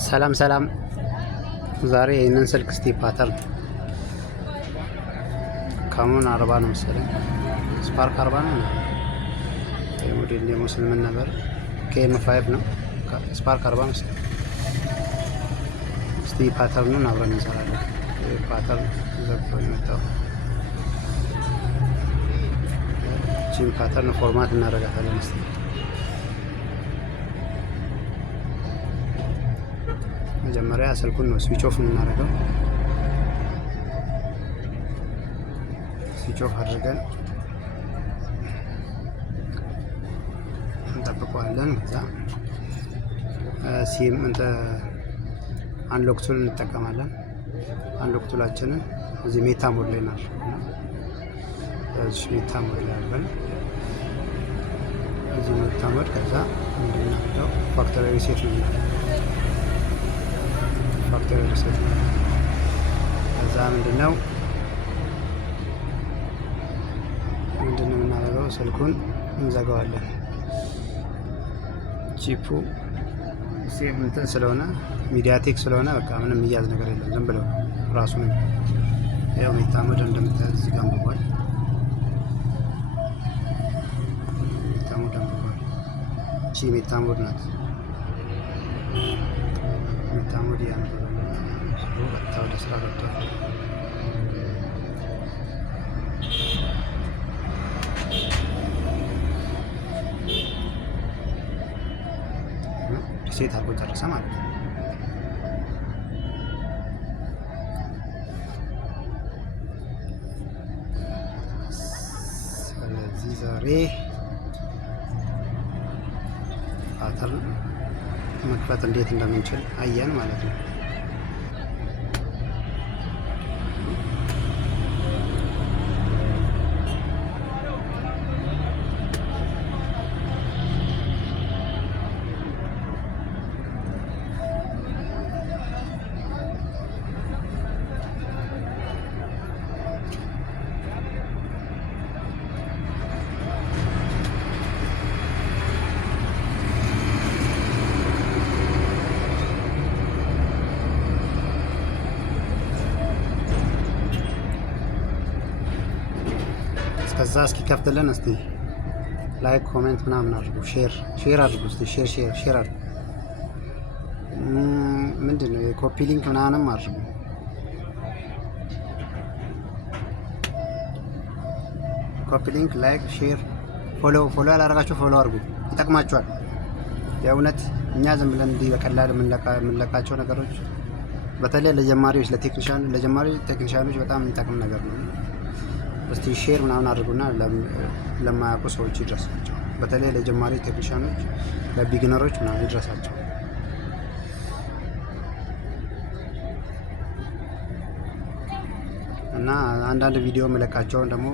ሰላም ሰላም። ዛሬ ይህንን ስልክ እስቲ ፓተርን ካሙን 40 ነው መሰለኝ፣ ስፓርክ 40 ነው የሞዴል የሙስሊም ነበር። KM5 ነው ስፓርክ 40 መሰለኝ። እስቲ ፓተርኑን አብረን እንሰራለን። ፓተርን ዘግቶ የመጣው ቺን ፓተርን ፎርማት እናደርጋታለን። እስቲ መጀመሪያ ስልኩን ነው ስዊች ኦፍ የምናደርገው። ስዊች ኦፍ አድርገን እንጠብቀዋለን። ከዛ ሲም አንሎክ ቱል እንጠቀማለን። አንሎክ ቱላችንን እዚህ ሜታ ሞድ ላይ ናል። እዚህ ሜታ ሞድ ላይ አለን። እዚህ ሜታ ሞድ ከዛ ምንድነው ፋክተሪ ሪሴት ነው። ፋክተሪ ሪሴት ነው። ከዛ ምንድነው የምናደርገው? ስልኩን እንዘጋዋለን። ቺፑ ሴም እንትን ስለሆነ ሚዲያቴክ ስለሆነ በቃ ምንም የሚያዝ ነገር የለም። ዝም ብለው ራሱ ነው። ያው ሜታ ሞድ እንደምታዩት እዚህ ጋር አንብቧል። ሜታ ሞድ አንብቧል። እቺ ሜታ ሞድ ናት። ሜታ ሞድ ያንብባል። በቃ ወደ ስራ ገብቷል። ሪሴት አድርጎ ጨረሰ ማለት ነው። ስለዚህ ዛሬ ፓተርን መክፈት እንዴት እንደምንችል አየን ማለት ነው። ከዛ እስኪ ከፍትልን እስቲ ላይክ ኮሜንት ምናምን አድርጉ፣ ሼር አድርጉ። እስቲ ሼር አድርጉ። ምንድነው የኮፒ ሊንክ ምናምንም አድርጉ። ኮፒ ሊንክ፣ ላይክ፣ ሼር፣ ፎሎ ያላደረጋችሁ ፎሎ አድርጉ። ይጠቅማችኋል። የእውነት እኛ ዝም ብለን እንዲህ በቀላል የምንለቃቸው ነገሮች በተለይ ለጀማሪዎች ለጀማሪ ቴክኒሻኖች በጣም የሚጠቅም ነገር ነው። እስቲ ሼር ምናምን አድርጉና ለማያውቁ ሰዎች ይድረሳቸው። በተለይ ለጀማሪ ቴክኒሻኖች ለቢግነሮች ምናምን ይድረሳቸው። እና አንዳንድ ቪዲዮ መለቃቸውን ደግሞ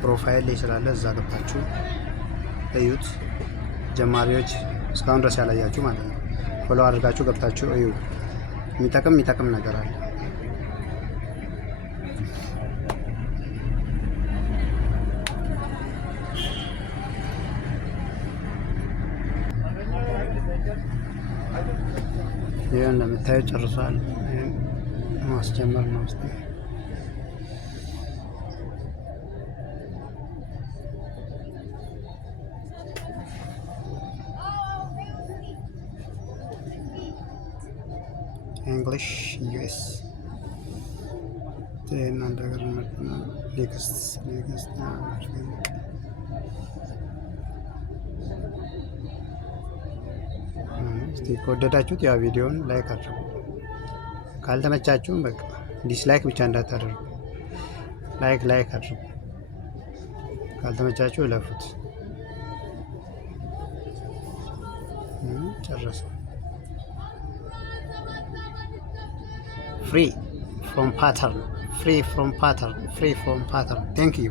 ፕሮፋይል ላይ ስላለ እዛ ገብታችሁ እዩት። ጀማሪዎች እስካሁን ድረስ ያላያችሁ ማለት ነው፣ ፎሎ አድርጋችሁ ገብታችሁ እዩ። የሚጠቅም ነገር አለ። ይሄ እንደምታዩት ጨርሷል። ማስጀመር ነው። እስቲ እንግሊሽ ዩኤስ እናንተ ሀገር መጥና ኔክስት እስቲ ከወደዳችሁት ያ ቪዲዮውን ላይክ አድርጉ። ካልተመቻችሁም በቃ ዲስላይክ ብቻ እንዳታደርጉ፣ ላይክ አድርጉ። ካልተመቻችሁ እለፉት። ጨረሰ። ፍሪ ፍሮም ፓተርን። ቴንክ ዩ